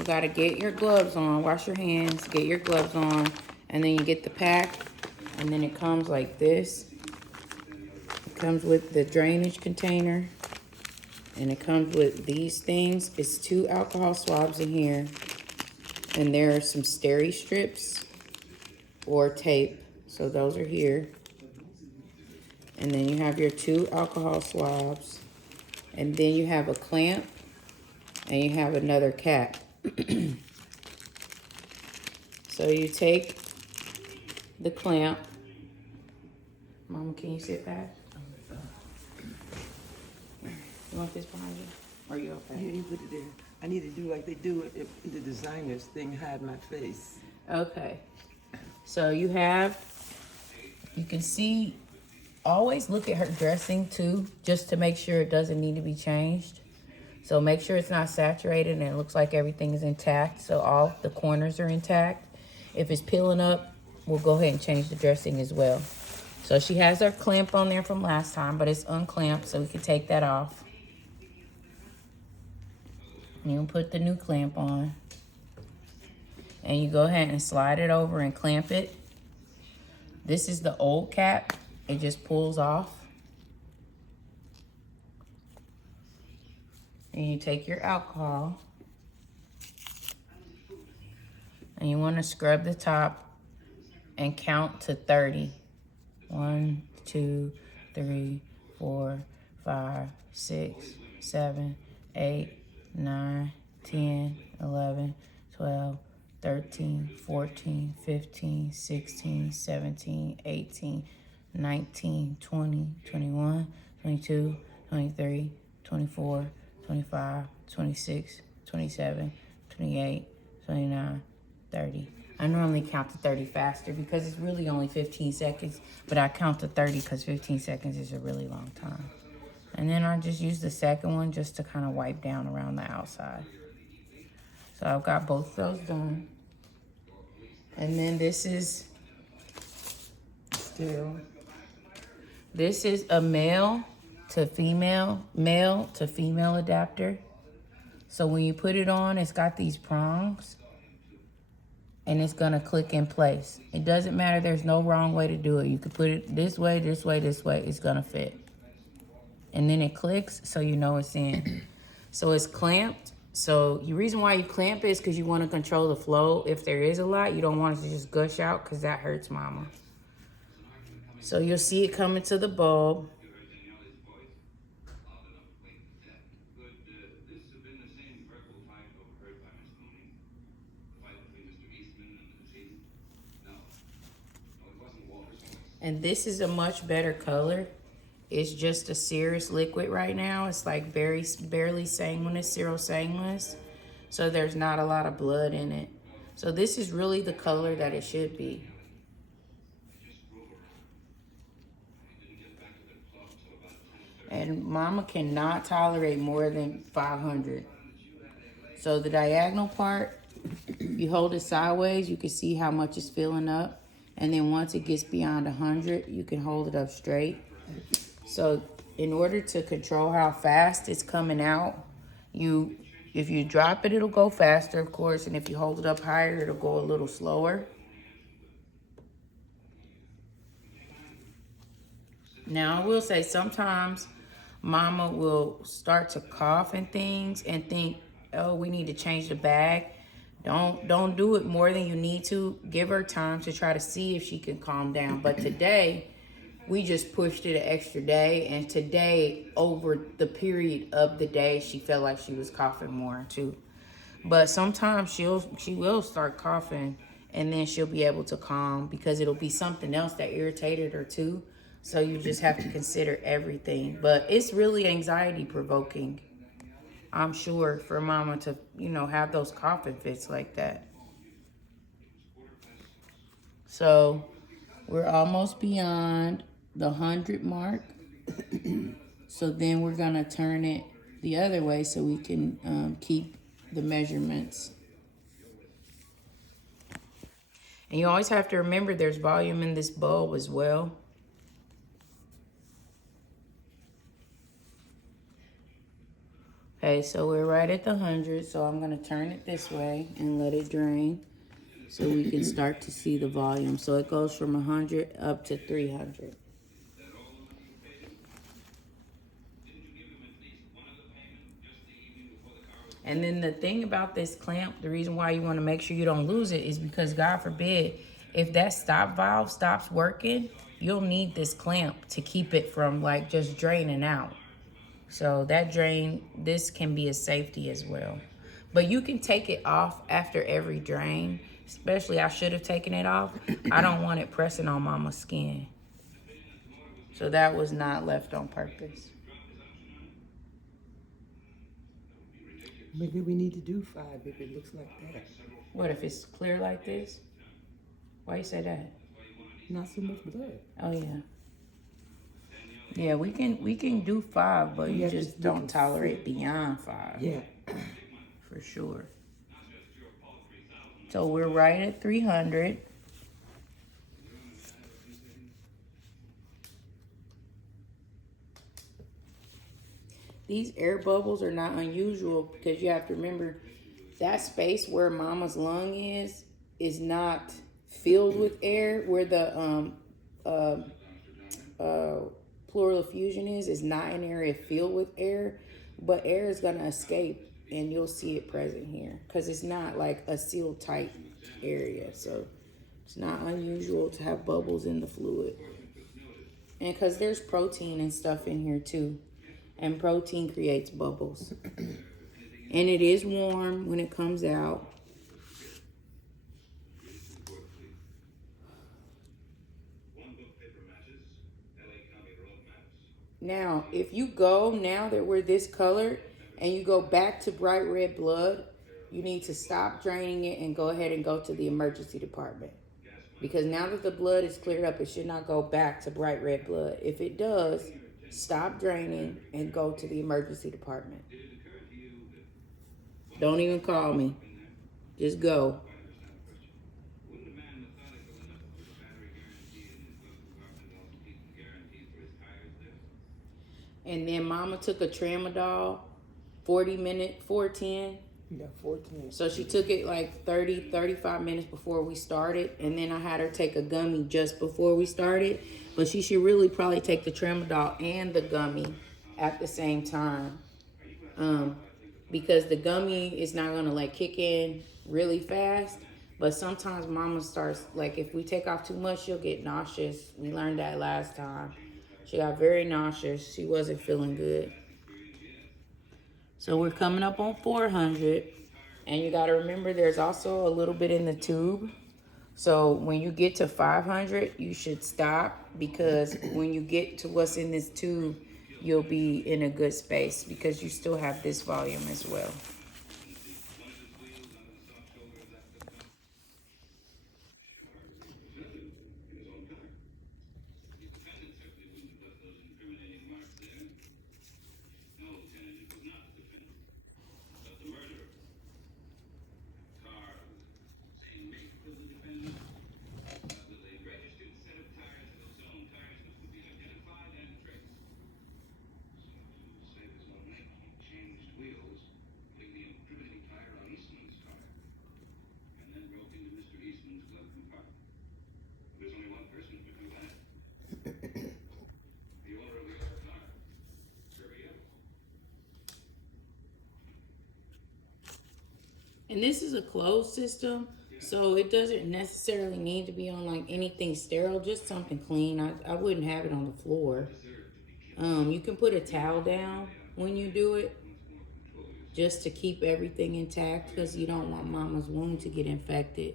you got to get your gloves on, wash your hands, get your gloves on, and then you get the pack, and then it comes like this. It comes with the drainage container, and it comes with these things. It's 2 alcohol swabs in here, and there are some steri strips or tape, so those are here. And then you have your 2 alcohol swabs, and then you have a clamp, and you have another cap. So you take the clamp. Mama, can you sit back? You want this behind you? Or are you okay? Yeah, you put it there. I need to do like they do it if the designers thing, hide my face. Okay. So you can see, always look at her dressing too, just to make sure it doesn't need to be changed. So make sure it's not saturated and it looks like everything is intact. So all the corners are intact. If it's peeling up, we'll go ahead and change the dressing as well. So she has her clamp on there from last time, but it's unclamped, so we can take that off. And you'll put the new clamp on. And you go ahead and slide it over and clamp it. This is the old cap. It just pulls off. And you take your alcohol. And you want to scrub the top and count to 30. 1, 2, 3, 4, 5, 6, 7, 8, 9, 10, 11, 12, 13, 14, 15, 16, 17, 18, 19, 20, 21, 22, 23, 24, 25, 26, 27, 28, 29, 30. I normally count to 30 faster because it's really only 15 seconds, but I count to 30 because 15 seconds is a really long time. And then I just use the second one just to kind of wipe down around the outside. So I've got both those done. And then this is still, this is a male to female adapter. So when you put it on, it's got these prongs. And it's gonna click in place. It doesn't matter, there's no wrong way to do it. You could put it this way, this way, this way, it's gonna fit. And then it clicks, so you know it's in. So it's clamped. So the reason why you clamp it is because you wanna control the flow. If there is a lot, you don't want it to just gush out because that hurts mama. So you'll see it coming to the bulb. And this is a much better color. It's just a serous liquid right now. It's like barely sanguineous, serosanguineous. So there's not a lot of blood in it. So this is really the color that it should be. And mama cannot tolerate more than 500. So the diagonal part, you hold it sideways, you can see how much it's filling up. And then once it gets beyond 100, you can hold it up straight. So in order to control how fast it's coming out, if you drop it, it'll go faster, of course. And if you hold it up higher, it'll go a little slower. Now, I will say sometimes mama will start to cough and things and think, oh, we need to change the bag. Don't do it more than you need to. Give her time to try to see if she can calm down. But today, we just pushed it an extra day. And today, over the period of the day, she felt like she was coughing more too. But sometimes she will start coughing and then she'll be able to calm because it'll be something else that irritated her too. So you just have to consider everything. But it's really anxiety provoking, I'm sure, for mama to, have those coughing fits like that. So we're almost beyond the 100 mark. So then we're gonna turn it the other way so we can keep the measurements. And you always have to remember there's volume in this bulb as well. Okay, so we're right at the 100, so I'm gonna turn it this way and let it drain so we can start to see the volume. So it goes from 100 up to 300. And then the thing about this clamp, the reason why you want to make sure you don't lose it is because God forbid, if that stop valve stops working, you'll need this clamp to keep it from like just draining out. So that drain, this can be a safety as well. But you can take it off after every drain. Especially, I should have taken it off. I don't want it pressing on mama's skin. So that was not left on purpose. Maybe we need to do 5 if it looks like that. What if it's clear like this? Why you say that? Not so much blood. Oh yeah. Yeah, we can do 5, but you just don't tolerate beyond 5. Yeah. For sure. So we're right at 300. These air bubbles are not unusual because you have to remember that space where mama's lung is not filled with air. Where the pleural effusion is not an area filled with air, but air is gonna escape and you'll see it present here because it's not like a sealed tight area. So it's not unusual to have bubbles in the fluid. And because there's protein and stuff in here too. And protein creates bubbles. And it is warm when it comes out. Now, if you go, now that we're this colored, and you go back to bright red blood, you need to stop draining it and go ahead and go to the emergency department. Because now that the blood is cleared up, it should not go back to bright red blood. If it does, stop draining and go to the emergency department. Don't even call me. Just go. And then mama took a tramadol, 410. Yeah, 14. So she took it like 35 minutes before we started. And then I had her take a gummy just before we started. But she should really probably take the tramadol and the gummy at the same time. Because the gummy is not going to like kick in really fast. But sometimes mama starts, like if we take off too much, she'll get nauseous. We learned that last time. She got very nauseous. She wasn't feeling good. So we're coming up on 400. And you got to remember there's also a little bit in the tube. So when you get to 500, you should stop. Because when you get to what's in this tube, you'll be in a good space. Because you still have this volume as well. And this is a closed system, so it doesn't necessarily need to be on like anything sterile, just something clean. I wouldn't have it on the floor. You can put a towel down when you do it, just to keep everything intact because you don't want mama's wound to get infected.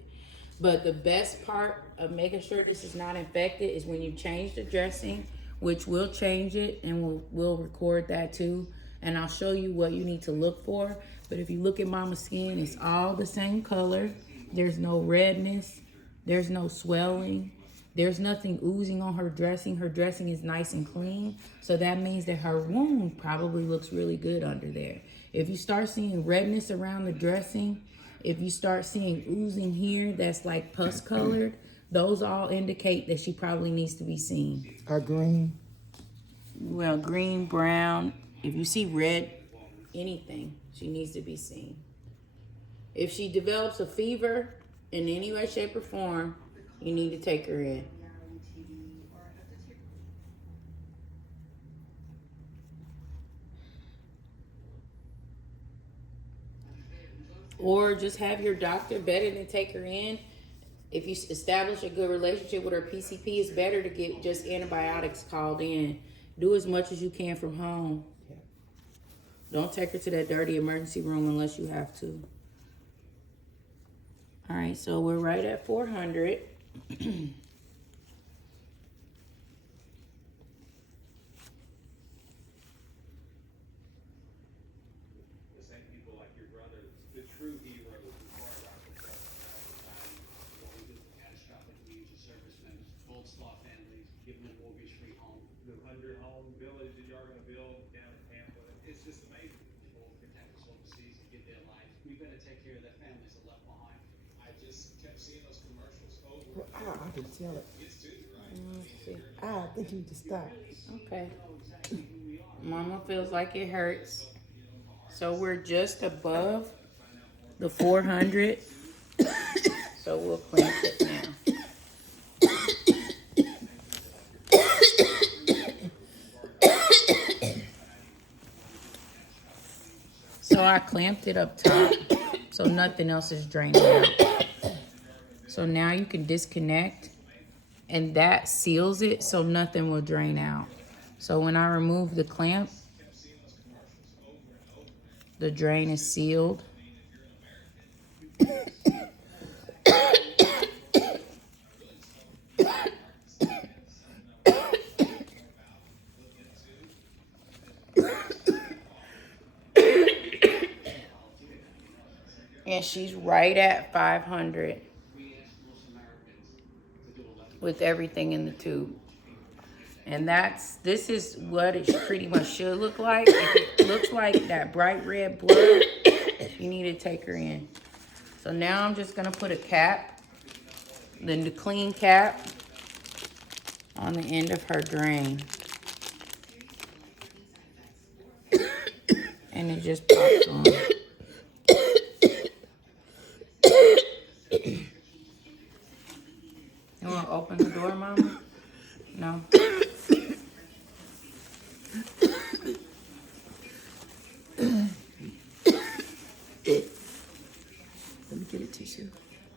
But the best part of making sure this is not infected is when you change the dressing, which we'll change it and we'll record that too. And I'll show you what you need to look for. But if you look at mama's skin, it's all the same color. There's no redness. There's no swelling. There's nothing oozing on her dressing. Her dressing is nice and clean. So that means that her wound probably looks really good under there. If you start seeing redness around the dressing, if you start seeing oozing here that's like pus colored, those all indicate that she probably needs to be seen. Green? Well, green, brown. If you see red anything. She needs to be seen. If she develops a fever in any way, shape, or form, you need to take her in. Or just have your doctor better than take her in. If you establish a good relationship with her PCP, it's better to get just antibiotics called in. Do as much as you can from home. Don't take her to that dirty emergency room unless you have to. All right, so we're right at 400. I can tell it. I think you need to stop. Okay. Mama feels like it hurts. So we're just above the 400. So we'll clamp it now. So I clamped it up top so nothing else is draining out. So now you can disconnect, and that seals it so nothing will drain out. So when I remove the clamp, the drain is sealed. And she's right at 500 with everything in the tube. And this is what it pretty much should look like. If it looks like that bright red blood, you need to take her in. So now I'm just gonna put a cap, then the clean cap on the end of her drain. And it just pops on. You wanna open the door, Mama? No?